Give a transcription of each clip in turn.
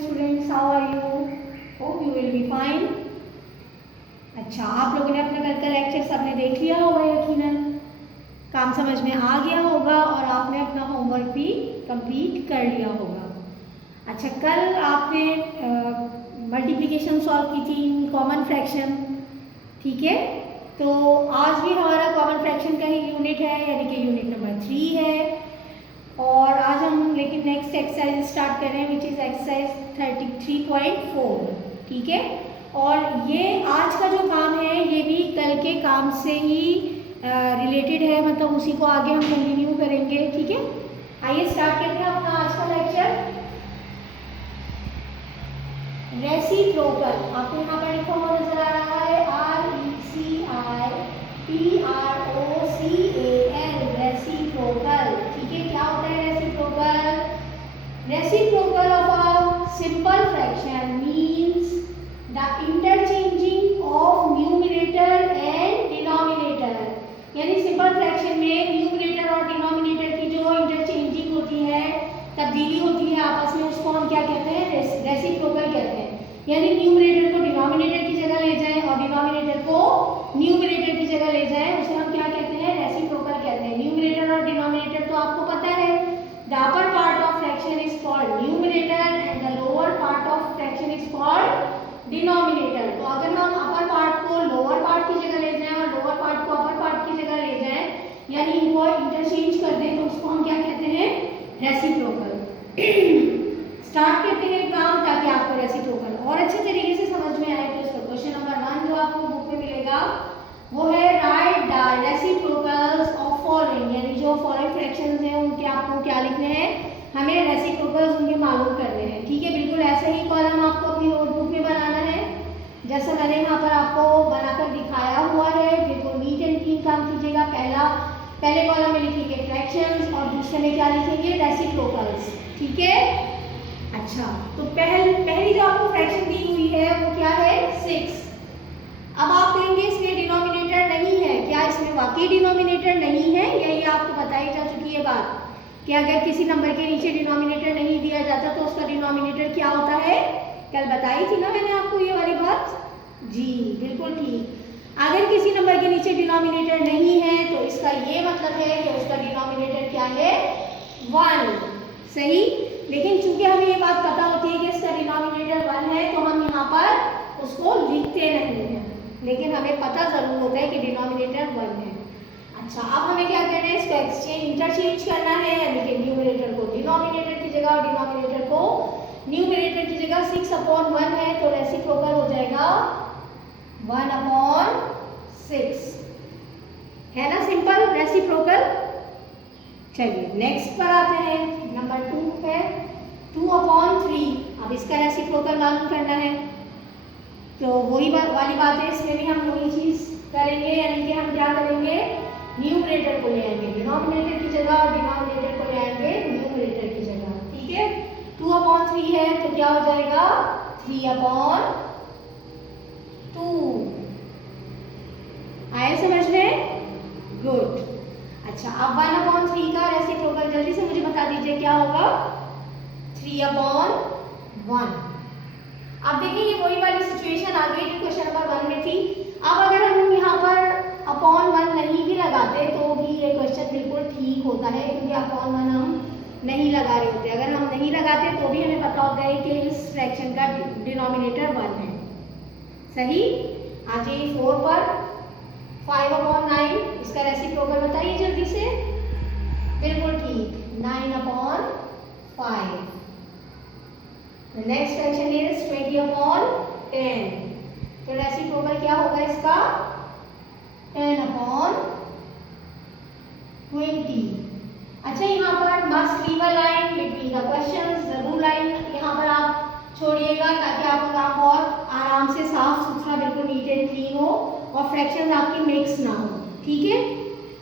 students, how are you? Hope you will be fine. अच्छा, आप लोगों ने अपना कल का लेक्चर सबने देख लिया होगा, यकीनन काम समझ में आ गया होगा और आपने अपना होमवर्क भी कंप्लीट कर लिया होगा। अच्छा, कल आपने मल्टीप्लिकेशन सॉल्व की थी, कॉमन फ्रैक्शन, ठीक है। तो आज भी हमारा कॉमन फ्रैक्शन का ही यूनिट है, यानी कि यूनिट नंबर 3 है। और आज हम लेकिन नेक्स्ट एक्सरसाइज स्टार्ट कर रहे हैं, विच इज़ एक्सरसाइज 33.4, ठीक है। और ये आज का जो काम है ये भी कल के काम से ही रिलेटेड है, मतलब उसी को आगे हम कंटिन्यू करेंगे, ठीक है। आइए स्टार्ट करते हैं अपना आज का लेक्चर। रेसिप्रोकल, आपको यहाँ पर लिखा हुआ नजर आ रहा है RECIPROCAL, रेसिप्रोकल, ठीक है। क्या होता है reciprocal? Reciprocal of a simple fraction means the interchanging of numerator and denominator, यानी सिंपल फ्रैक्शन में न्यूमरेटर और डिनोमिनेटर की जो इंटरचेंजिंग होती है, तब्दीली होती है आपस में, उसको हम क्या कहते हैं? रेसिप्रोकल कहते हैं। यानी न्यूमरेटर को डिनोमिनेटर की जगह ले जाएं और डिनोमिनेटर को न्यूमरेटर की जगह ले जाएं, उसे हम क्या कहते हैं? रेसिप्रोकल कहते हैं। न्यूमरेटर और डिनोमिनेटर तो आपको पता है, the upper part of fraction is called numerator and the lower part of fraction is called denominator. तो अगर हम अपर पार्ट को लोअर पार्ट की जगह ले जाएं और लोअर पार्ट को अपर पार्ट की जगह ले जाएं, यानी इनको इंटरचेंज कर दें, तो उसको हम क्या कहते हैं? रेसिप्रोकल। स्टार्ट करते हैं काम, ताकि आपको रेसिप्रोकल और अच्छे तरीके से समझ में आए। तो इसका क्वेश्चन नंबर 1 जो आपको बुक में मिलेगा वो है right the reciprocals of following, यानी जो फॉलोइंग फ्रैक्शंस हैं उनके आपको क्या लिखने हैं? हमें रेसिप्रोकल्स उनके मालूम करने हैं, ठीक है। बिल्कुल ऐसे ही कॉलम आपको अपनी नोटबुक में बनाना है, जैसा मैंने यहाँ पर आपको बनाकर दिखाया हुआ है। बिल्कुल नीट एंड क्लीन काम कीजिएगा। पहले कॉलम में लिखेंगे फ्रैक्शंस और दूसरे में क्या लिखेंगे? रेसिप्रोकल्स, ठीक है। अच्छा, तो पहली जो आपको फ्रैक्शन दी हुई है वो क्या है? 6। अब आप कहेंगे इसमें डिनोमिनेटर नहीं है, क्या इसमें वाकई डिनोमिनेटर नहीं है? यही आपको बताई जा चुकी है बात कि अगर किसी नंबर के नीचे डिनोमिनेटर नहीं दिया जाता तो उसका डिनोमिनेटर क्या होता है? कल बताई थी ना मैंने आपको ये वाली बात। जी बिल्कुल ठीक। अगर किसी नंबर के नीचे डिनोमिनेटर नहीं है तो इसका ये मतलब है कि उसका डिनोमिनेटर क्या है? 1, सही। लेकिन चूंकि हमें ये बात पता होती है कि इसका डिनोमिनेटर 1 है, तो हम यहाँ पर उसको लिखते नहीं हैं, लेकिन हमें पता जरूर होता है कि डिनोमिनेटर 1 है। अच्छा, अब हमें क्या करना है? इसको इंटरचेंज करना है, यानी कि न्यूमरेटर को डिनोमिनेटर की जगह और डिनोमिनेटर को न्यूमरेटर की जगह। 6/1 है तो रेसिप्रोकल हो जाएगा 1/6, है ना सिंपल रेसिप्रोकल। चलिए नेक्स्ट पर आते हैं, नंबर 2 है 2/3। अब इसका रेसिप्रोकल मालूम करना है, तो वही वाली बात है, इसमें भी हम वही चीज करेंगे, यानी कि हम क्या करेंगे? न्यूमरेटर को ले आएंगे डिनोमिनेटर की जगह और डिनोमिनेटर को ले आएंगे न्यूमरेटर की जगह, ठीक है। 2/3 है तो क्या हो जाएगा? 3/2। आए समझ में? गुड। अच्छा, अब 1/3 का रेसिप्रोकल जल्दी से मुझे बता दीजिए क्या होगा? 3/1। अब देखिए ये वही वाली सिचुएशन आ गई जो क्वेश्चन नंबर 1 में थी। अब अगर हम यहाँ पर /1 नहीं भी लगाते तो भी ये क्वेश्चन बिल्कुल ठीक होता है, क्योंकि /1 हम नहीं लगा रहे होते। अगर हम नहीं लगाते तो भी हमें पता होता है कि इस फ्रैक्शन का डिनोमिनेटर 1 है, सही। आ जाइए 4 पर, 5/9, इसका रेसिप्रोकल बताइए जल्दी से। बिल्कुल ठीक, 9/5। The next fraction is 20/10। तो रेसिप्रोकल क्या होगा इसका? 10/20। अच्छा, यहाँ पर must leave a line between the questions, जरूर लाइन यहाँ पर आप छोड़िएगा ताकि आपका काम बहुत आराम से साफ सुथरा बिल्कुल नीट एंड क्लीन हो और फ्रैक्शंस आपकी मिक्स ना हो, ठीक है।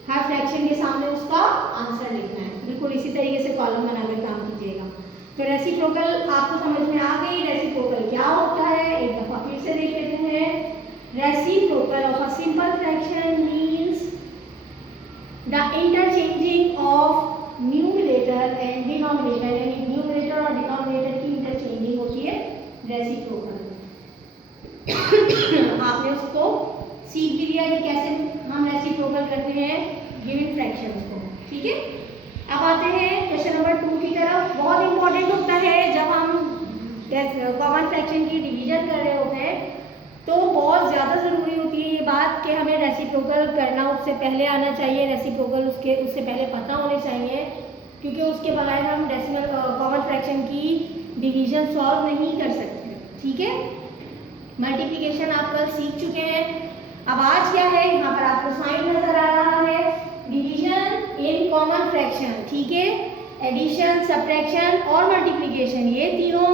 हर फ्रैक्शन के सामने उसका आंसर लिखना है, बिल्कुल इसी तरीके से कॉलम बनाकर काम कीजिएगा। तो रेसिप्रोकल आपको समझ में आ गई। रेसिप्रोकल क्या होता है एक दफा फिर से देख लेते हैं। Reciprocal of a simple fraction means the interchanging of numerator and denominator, यानी न्यूमरेटर और डिनोमिनेटर की इंटरचेंजिंग होती है, आपने उसको सीख भी लिया कि कैसे हम रेसिप्रोकल करते हैं गिवन फ्रैक्शंस को। ठीक है, अब आते हैं क्वेश्चन नंबर 2 की तरफ। बहुत इंपॉर्टेंट होता है जब हम कॉमन फ्रैक्शन की डिवीजन कर रहे होते हैं, तो बहुत ज़्यादा ज़रूरी होती है ये बात कि हमें रेसिप्रोकल करना उससे पहले आना चाहिए, रेसिप्रोकल उससे पहले पता होने चाहिए, क्योंकि उसके बगैर हम डेसिमल कॉमन फ्रैक्शन की डिवीजन सॉल्व नहीं कर सकते। ठीक है, मल्टीप्लिकेशन आप कल सीख चुके हैं। अब आज क्या है, यहाँ पर आपको साइन नजर आ रहा है, डिवीजन इन कॉमन फ्रैक्शन। ठीक है, एडिशन, सब्ट्रैक्शन और मल्टीप्लिकेशन, ये तीनों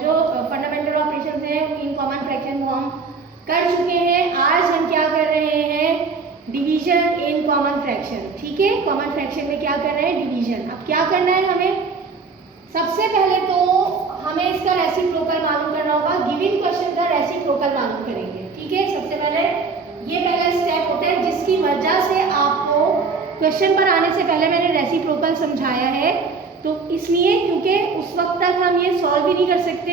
जो फंडामेंटल ऑपरेशन हैं इन कॉमन फ्रैक्शन वो हम कर चुके हैं। आज हम क्या कर रहे हैं, डिवीजन इन कॉमन फ्रैक्शन। ठीक है, कॉमन फ्रैक्शन में क्या कर रहे हैं, डिवीजन। अब क्या करना है हमें, सबसे पहले तो हमें इसका रेसिप्रोकल मालूम करना होगा। गिवन क्वेश्चन का रेसिप्रोकल मालूम करेंगे। ठीक है, सबसे पहले ये पहला स्टेप होता है जिसकी वजह से आपको क्वेश्चन पर आने से पहले मैंने रेसिप्रोकल समझाया है। तो इसलिए क्योंकि उस वक्त तक हम ये सॉल्व भी नहीं कर सकते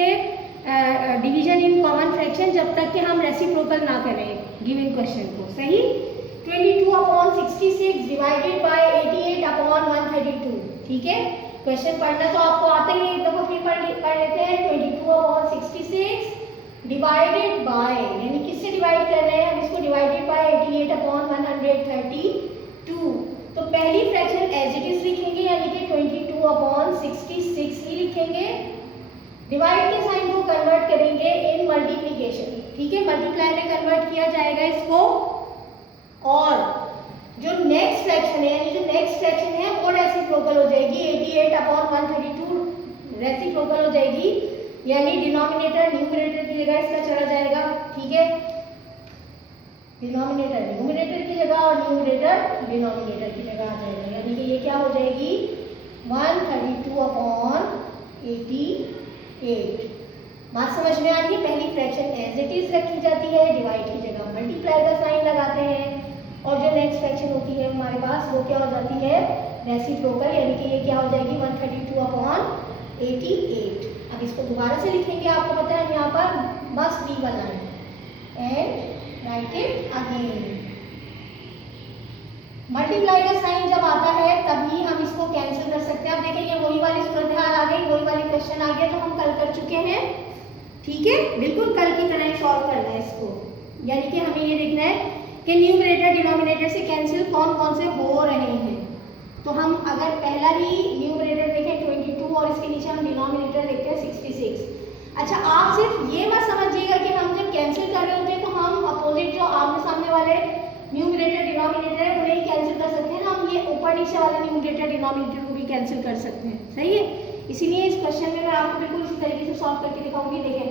डिवीजन इन कॉमन फ्रैक्शन जब तक कि हम रेसिप्रोकल ना करें गिवन क्वेश्चन को। सही, 22/66 डिवाइडेड बाय 88/132। ठीक है, क्वेश्चन पढ़ना तो आपको आता ही है, एक दफा फिर पढ़ लेते हैं। 22/66 डिवाइडेड बाय, यानी किससे डिवाइड कर रहे हैं हम इसको, डिवाइडेड बाय 88/132। तो पहली फ्रैक्शन एज इट इज लिखेंगे, यानी कि 22/66 ही लिखेंगे। डिवाइड के साइन को कन्वर्ट करेंगे इन मल्टीप्लिकेशन। ठीक है, मल्टीप्लाई में कन्वर्ट किया जाएगा इसको, और जो नेक्स्ट फ्रैक्शन है, यानी जो नेक्स्ट फ्रैक्शन है वो रेसिप्रोकल हो जाएगी, 88/132 रेसिप्रोकल हो जाएगी, यानी डिनोमिनेटर न्यूमरेटर की जगह इसका चला जाएगा। ठीक है, डिनोमिनेटर न्यूमरेटर की जगह और न्यूमरेटर डिनोमिनेटर की जगह आ जाएगा, यानी कि ये क्या हो जाएगी 132/88। बात समझ में आ रही है, पहली फ्रैक्शन एज इट इज रखी जाती है, डिवाइड की जगह मल्टीप्लाई का साइन लगाते हैं, और जो नेक्स्ट फ्रैक्शन होती है हमारे पास वो क्या हो जाती है, रेसिप्रोकल, यानी कि ये क्या हो जाएगी 132/88। अब इसको दोबारा से लिखेंगे, आपको पता है यहाँ पर मस्ट बी बनाए and right it again. Multiply का साइन जब आता है तभी हम इसको कैंसिल कर सकते हैं। अब देखिए ये वही वाली सूरत हाल आ गई, वही वाली क्वेश्चन आ गया जो हम कल कर चुके हैं। ठीक है, बिल्कुल कल की तरह ही सॉल्व करना है इसको, यानी कि हमें ये देखना है कि न्यूमरेटर डिनोमिनेटर से कैंसिल कौन कौन से हो रहे हैं। तो हम अगर पहला ही न्यूमरेटर देखें 22 और इसके नीचे हम डिनोमिनेटर देखते हैं 66। अच्छा, आप सिर्फ ये मत समझिएगा कि हम जब कैंसिल कर रहे होते हैं तो हम अपोजिट जो आमने सामने वाले न्यूमरेटर डिनोमिनेटर है उन्हें ही कैंसिल कर सकते हैं, हम ये ऊपर नीचे वाले न्यूमरेटर डिनोमिनेटर को भी कैंसिल कर सकते हैं। सही है, इसीलिए इस क्वेश्चन में मैं आपको बिल्कुल इसी तरीके से सॉल्व करके दिखाऊंगी। देखें,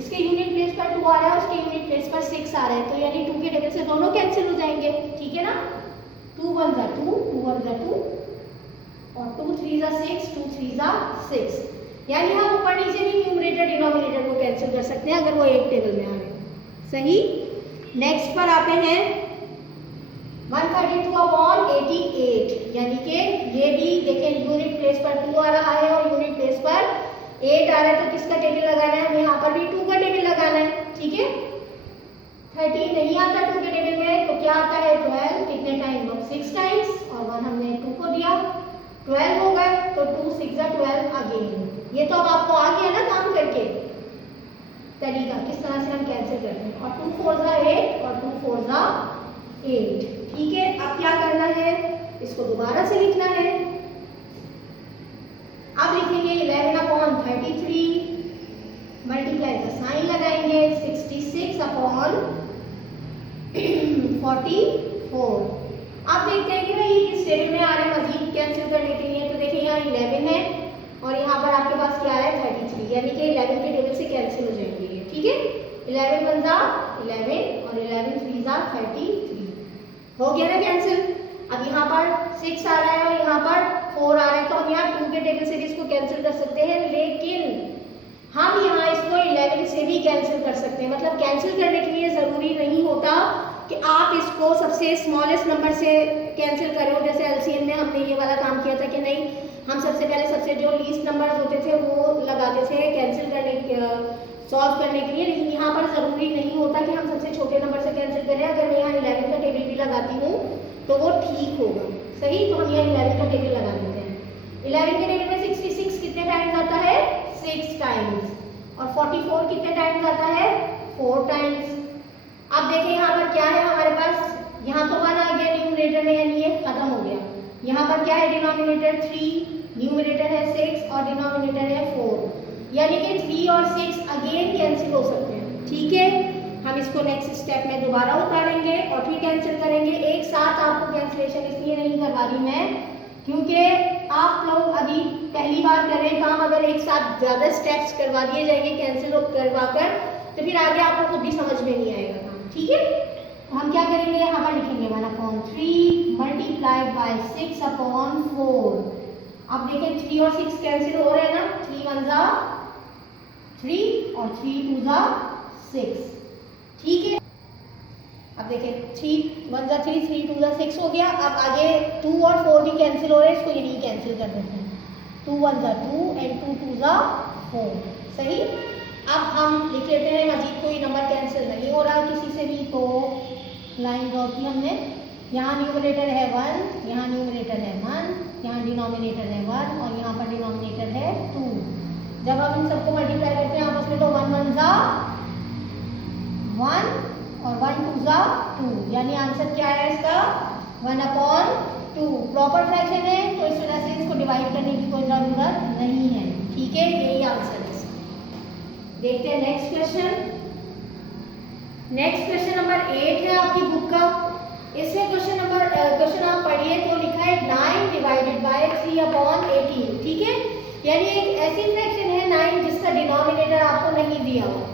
इसके यूनिट प्लेस पर 2 आ रहा है, उसके यूनिट प्लेस पर 6 आ रहा है, तो यानी 2 के टेबल से दोनों कैंसिल हो जाएंगे। ठीक है ना, 2 1 2, 2 1 2 और 2 3 6, 2 3 6, यानी हम ऊपर नीचे भी न्यूमरेटर डिनोमिनेटर को कैंसिल कर सकते हैं अगर वो एक टेबल में आ रहे हैं। सही, नेक्स्ट पर आते हैं 132/88, यानी कि ये भी देखें यूनिट प्लेस पर 2 आ रहा है और यूनिट प्लेस पर 8 आ रहा है, तो किसका टेबल लगाना है, हमें यहाँ पर भी 2 का टेबल लगाना है। ठीक है, 13 नहीं आता 2 के टेबल में, तो क्या आता है 12, कितने टाइम 6 टाइम्स, और 1 हमने 2 को दिया, 12 हो गए, तो 2 6 12 अगेन। ये तो अब आपको आ गया ना काम करके तरीका किस तरह से हम कैंसिल करते हैं, और 2 4 8 और 2 4 8। ठीक है, अब क्या करना है, इसको दोबारा से लिखना है। अब लिखेंगे 11/33, मल्टीप्लाई का साइन लगाएंगे 66/44। अब देखते हैं कि भाई इस टेबल में आ रहे हैं मजीद कैंसिल करने के लिए, तो देखिए यहाँ 11 है और यहाँ पर आपके पास क्या है 33, यानी कि 11 के टेबल से कैंसिल हो जाएंगे ये। ठीक है, 11 1 11 और 11 3 33 हो गया ना कैंसिल। अब यहाँ पर 6 आ रहा है और यहाँ पर 4 आ रहा है, तो हम यहाँ 2 के टेबल से भी इसको कैंसिल कर सकते हैं, लेकिन हम यहाँ इसको 11 से भी कैंसिल कर सकते हैं। मतलब कैंसिल करने के लिए ज़रूरी नहीं होता कि आप इसको सबसे स्मॉलेस्ट नंबर से कैंसिल करो, जैसे एलसीएम में हमने ये वाला काम किया था कि नहीं, हम सबसे पहले सबसे जो लीस्ट नंबर्स होते थे वो लगाते थे कैंसिल करने सॉल्व करने के लिए, लेकिन यहाँ पर ज़रूरी नहीं होता कि हम सबसे छोटे नंबर से कैंसिल करें। अगर मैं यहाँ 11 का टेबल भी लगाती हूँ तो वो ठीक होगा, सही। तो हम यहाँ 11 का टेबल लगा देते हैं। 11 के टेबल में 66 कितने टाइम्स आता है? 6 टाइम्स। और 44 कितने टाइम्स आता है? 4 टाइम्स। अब देखें यहाँ पर क्या है हमारे पास, यहाँ तो 1 आ गया न्यूमरेटर में, यानी ये खत्म हो गया। यहाँ पर क्या है? डिनोमिनेटर 3, न्यूमरेटर है 6 और डिनोमिनेटर है 4, यानी कि 3 और 6 अगेन कैंसिल हो सकते हैं, ठीक है। हम इसको नेक्स्ट स्टेप में दोबारा उतारेंगे और फिर कैंसिल करेंगे। एक साथ आपको कैंसिलेशन इसलिए नहीं करवा रही मैं क्योंकि आप लोग अभी पहली बार कर रहे हैं काम। अगर एक साथ ज़्यादा स्टेप्स करवा दिए जाएंगे कैंसिल करवा कर, तो फिर आगे आपको खुद भी समझ में नहीं आएगा काम, ठीक है। तो हम क्या करेंगे, यहाँ पर लिखेंगे 1/3 मल्टीप्लाइड बाय 6/4। अब देखें 3 और 6 कैंसिल हो रहे हैं ना, 3 1 जा 3 और 3 2 जा 6, ठीक है। अब देखें 3 1 जा 3, 3 2 जा 6 हो गया। अब आगे 2 और 4 भी कैंसिल हो रहे हैं, इसको यही कैंसिल कर देते हैं। 2 1 जा 2 एंड 2 2 जा 4, सही। अब हम लिख लेते हैं मजीद कोई नंबर कैंसिल नहीं हो रहा किसी से भी, तो लाइन ड्रॉ की हमने। यहाँ न्यूमरेटर है 1, यहाँ न्यूमरेटर है 1, यहाँ डिनोमिनेटर है 1 और यहाँ पर डिनोमिनेटर है 2। जब हम इन सबको मल्टीप्लाई करते हैं आपस में तो 1 1 जा 1 और 1 2 जा 2, यानी आंसर क्या है इसका? 1/2। प्रॉपर फ्रैक्शन है तो इस वजह से इसको डिवाइड करने की कोई ज़रूरत नहीं है, ठीक है। यही आंसर है इसका। देखते हैं next question. Next question number 8 है आपकी बुक का। इसमें क्वेश्चन आप पढ़िए तो लिखा है 9 डिवाइडेड बाय 3/18, ठीक है। यानी एक ऐसी फ्रैक्शन है 9 जिसका डिनोमिनेटर आपको नहीं दिया हुआ।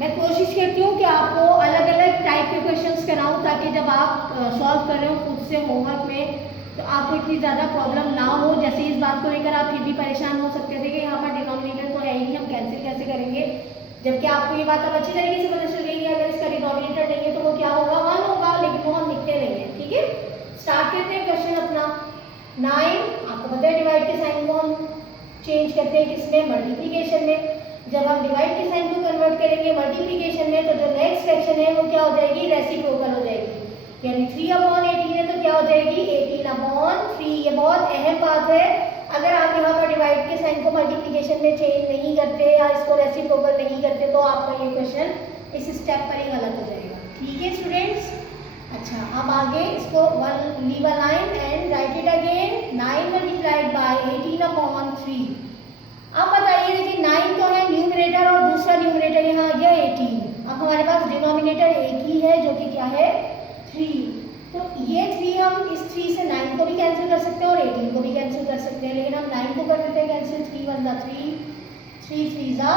मैं कोशिश करती हूँ कि आपको अलग अलग टाइप के क्वेश्चंस कराऊँ ताकि जब आप सॉल्व कर रहे हो खुद से होमवर्क में तो आपको इतनी ज़्यादा प्रॉब्लम ना हो। जैसे इस बात को लेकर आप फिर भी परेशान हो सकते थे कि यहाँ पर डिनोमिनेटर तो है ही, हम कैंसिल कैसे करेंगे, जबकि आपको ये बात अब अच्छी तरीके से पता चल गई है अगर इसका डिनोमिनेटर नहीं है तो वो क्या होगा? 1 होगा, लेकिन वो हम लिखते नहीं है, ठीक है। स्टार्ट करते हैं क्वेश्चन अपना। 9 आपको पता है डिवाइड के साइन को हम चेंज करते हैं किसमें? मल्टीप्लिकेशन में। जब हम डिवाइड के साइन को कन्वर्ट करेंगे मल्टीप्लिकेशन में तो जो नेक्स्ट फ्रैक्शन है वो क्या हो जाएगी? रेसिप्रोकल हो जाएगी, यानी 3/18 है तो क्या हो जाएगी? 18/3। ये बहुत अहम बात है। अगर आप यहाँ पर डिवाइड के साइन को मल्टीप्लिकेशन में चेंज नहीं करते या इसको रेसिप्रोकल नहीं करते तो आपका ये क्वेश्चन इस स्टेप पर ही गलत हो जाएगा, ठीक है स्टूडेंट्स। अच्छा, अब आगे इसको leave a line and right it again. 9 multiplied by 18/3। अब बताइए, देखिए 9 तो है न्यूमरेटर और दूसरा न्यूमरेटर यहाँ आ गया 18। अब हमारे पास डिनोमिनेटर एक ही है जो कि क्या है? 3। तो ये 3 हम इस 3 से 9 को भी कैंसिल कर सकते हैं और 18 को भी कैंसिल कर सकते हैं, लेकिन हम 9 को कर देते हैं कैंसिल। 3 1 जा 3, 3 3 जा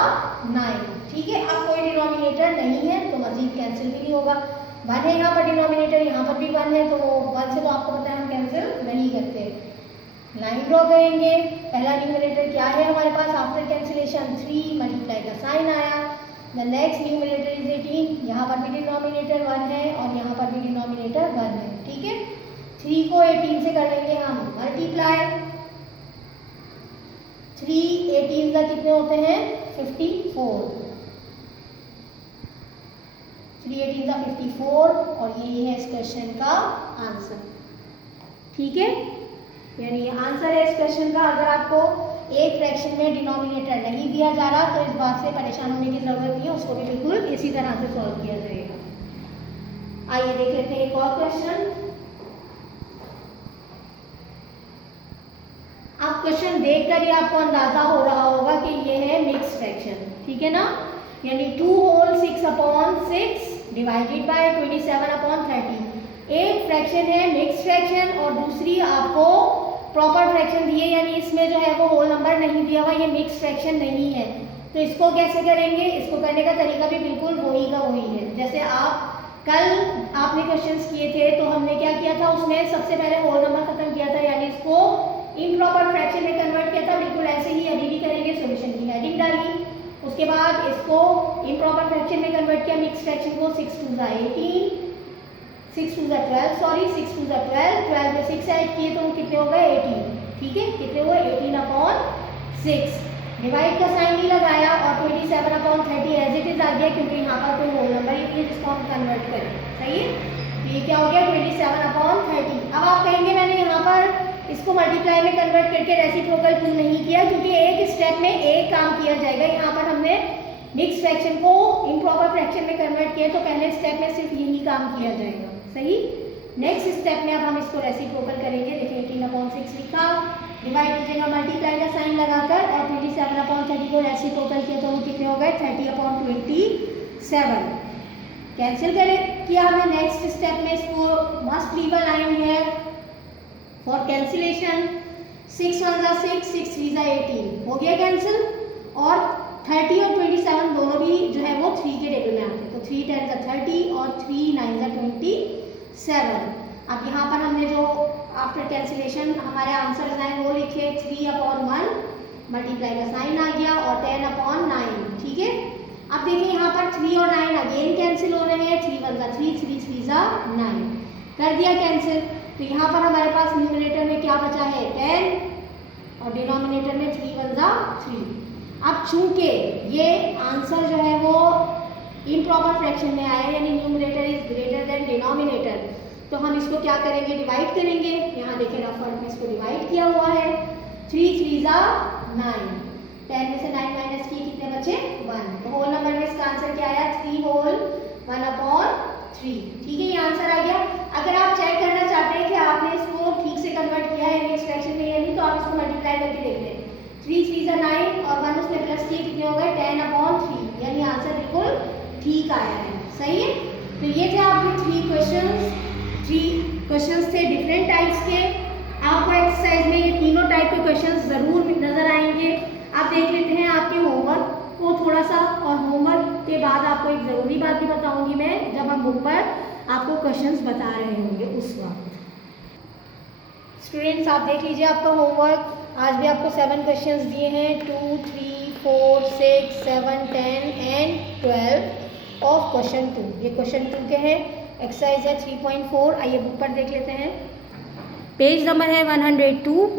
9, ठीक है। अब कोई डिनोमिनेटर नहीं है तो मजीद कैंसिल भी नहीं होगा। 1 है यहाँ पर डिनोमिनेटर, यहाँ पर भी 1 है, तो 1 से तो आपको पता है हम कैंसिल नहीं करते। लाइन ड्रॉ करेंगे। पहला न्यूमरेटर क्या है हमारे पास? आफ्टर कैंसिलेशन 3 मल्टीप्लाई का साइन आया। The next numerator is 18। यहाँ पर भी डिनोमिनेटर 1 है और यहाँ पर भी डिनोमिनेटर 1 है, ठीक है। 3 को 18 से कर लेंगे हम मल्टीप्लाई। 3 18 का कितने होते हैं? 54। 3 18 का 54 और यही है इस क्वेश्चन का आंसर, ठीक है। यानी ये आंसर है इस क्वेश्चन का। अगर आपको एक फ्रैक्शन में डिनोमिनेटर नहीं दिया जा रहा तो इस बात से परेशान होने की जरूरत नहीं है, उसको भी बिल्कुल इसी तरह से सॉल्व किया जाएगा। आइए देख लेते हैं एक और क्वेश्चन। आप क्वेश्चन देखकर ही आपको अंदाजा हो रहा होगा कि ये है मिक्स फ्रैक्शन, ठीक है ना। यानी 2 होल 6/6 डिवाइडेड बाय 27/30। एक फ्रैक्शन है मिक्स फ्रैक्शन और दूसरी आपको प्रॉपर फ्रैक्शन दी है, यानी इसमें जो है वो होल नंबर नहीं दिया हुआ, ये मिक्स फ्रैक्शन नहीं है। तो इसको कैसे करेंगे? इसको करने का तरीका भी बिल्कुल वही का वही है। जैसे आप कल आपने क्वेश्चंस किए थे तो हमने क्या किया था, उसमें सबसे पहले होल नंबर खत्म किया था, यानी इसको इम्प्रॉपर फ्रैक्शन में कन्वर्ट किया था। बिल्कुल ऐसे ही अभी भी करेंगे। सॉल्यूशन की हेडिंग डाली, उसके बाद इसको इम्प्रॉपर फ्रैक्शन में कन्वर्ट किया, मिक्स फ्रैक्शन को। 6 2 जा 18, 6 2 जा 12, सॉरी 6 2 जा 12, 12 में 6 ऐड किए तो कितने हो गए? 18, ठीक है। कितने हुए? 18/6। डिवाइड का साइन नहीं लगाया और 27/30 गया क्योंकि यहाँ पर कोई होल नंबर ही नहीं है जिसको हम कन्वर्ट करें। सही है, तो ये क्या हो गया 27/30। अब आप कहेंगे मैंने यहाँ पर इसको मल्टीप्लाई में कन्वर्ट करके रेसिप्रोकल क्यों नहीं किया, क्योंकि एक स्टेप में एक काम किया जाएगा। यहाँ पर हमने मिक्स फ्रैक्शन को इम्प्रॉपर फ्रैक्शन में कन्वर्ट किया, तो पहले स्टेप में सिर्फ यही काम किया जाएगा। सही, नेक्स्ट स्टेप में अब हम इसको रेसिप्रोकल करेंगे। देखिए 18/6 लिखा, डिवाइड कीजिएगा मल्टीप्लाई का साइन लगाकर, और 27/30 को रेसिप्रोकल किया तो वो कितने हो गए 30/27। कैंसिल करें किया हमें नेक्स्ट स्टेप में, इसको must leave a line here for cancellation. 6 1 6, 6 3 18 हो गया कैंसिल, और 30 और 27 दोनों भी जो है वो 3 के टेबल में आते हैं, तो 3 10 30 और 3 9 27। अब यहाँ पर हमने जो आफ्टर कैंसिलेशन हमारे आंसर्स आए वो लिखे 3/1 मल्टीप्लाई का साइन आ गया, और 10/9। ठीक है, अब देखिए यहाँ पर 3 और 9 अगेन कैंसिल हो रहे हैं। 3 1 3, 3 3 9 कर दिया कैंसिल। तो यहाँ पर हमारे पास न्यूमरेटर में क्या बचा है 10, और डिनोमिनेटर में 3 1 3। अब चूंकि ये आंसर जो है वो इम्प्रॉपर फ्रैक्शन में आया, यानी numerator is greater than denominator, तो हम इसको क्या करेंगे डिवाइड करेंगे। यहाँ देखें रफ वर्क में इसको डिवाइड किया हुआ है। 3 3 9, 10 में से 9 माइनस किए कितने बचे 1, तो होल नंबर में इसका आंसर क्या आया 3 होल 1/3। ठीक है, ये आंसर आ गया। अगर आप चेक करना चाहते हैं कि आपने इसको ठीक से कन्वर्ट किया है मिक्स फ्रैक्शन में या नहीं, तो आप इसको मल्टीप्लाई करके देख लें। 3 3 9 और 1 उसमें प्लस किए कितने हो गए 10/3, यानी आंसर बिल्कुल ठीक आया है। सही है, तो ये थे आपके 3 क्वेश्चंस थे डिफरेंट टाइप्स के। आपको एक्सरसाइज में ये तीनों टाइप के क्वेश्चंस जरूर नजर आएंगे। आप देख लेते हैं आपके होमवर्क को थोड़ा सा, और होमवर्क के बाद आपको एक ज़रूरी बात भी बताऊंगी मैं, जब हम बुक पर आपको क्वेश्चंस बता रहे होंगे उस वक्त। स्टूडेंट्स आप देख लीजिए आपका होमवर्क। आज भी आपको 7 क्वेश्चंस दिए हैं, 2 3 4 6 7 10 एंड 12 ऑफ क्वेश्चन 2। ये क्वेश्चन 2 के हैं, एक्सरसाइज है 3.4। आइए बुक पर देख लेते हैं। पेज नंबर है 102,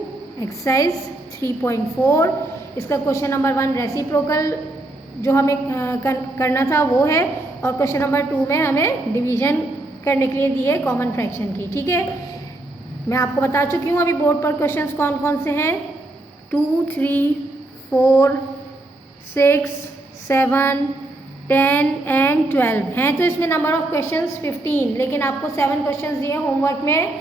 एक्सरसाइज 3.4। इसका क्वेश्चन नंबर 1 रेसिप्रोकल जो हमें करना था वो है, और क्वेश्चन नंबर 2 में हमें डिवीजन करने के लिए दिए कॉमन फ्रैक्शन की। ठीक है, मैं आपको बता चुकी हूँ अभी बोर्ड पर क्वेश्चंस कौन कौन से हैं। 2 3 4 6 7 10 एंड 12 हैं, तो इसमें नंबर ऑफ क्वेश्चंस 15, लेकिन आपको 7 क्वेश्चंस दिए होमवर्क में,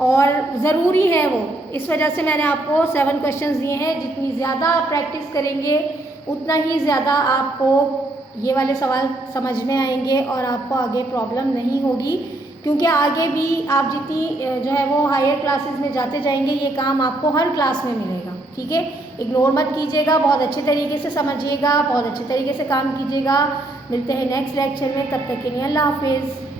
और ज़रूरी है वो, इस वजह से मैंने आपको 7 क्वेश्चंस दिए हैं। जितनी ज़्यादा आप प्रैक्टिस करेंगे उतना ही ज़्यादा आपको ये वाले सवाल समझ में आएंगे, और आपको आगे प्रॉब्लम नहीं होगी, क्योंकि आगे भी आप जितनी जो है वो हायर क्लासेस में जाते जाएंगे ये काम आपको हर क्लास में मिलेगा। ठीक है, इग्नोर मत कीजिएगा, बहुत अच्छे तरीके से समझिएगा, बहुत अच्छे तरीके से काम कीजिएगा। मिलते हैं नेक्स्ट लेक्चर में, तब तक के लिए अल्लाह हाफिज़।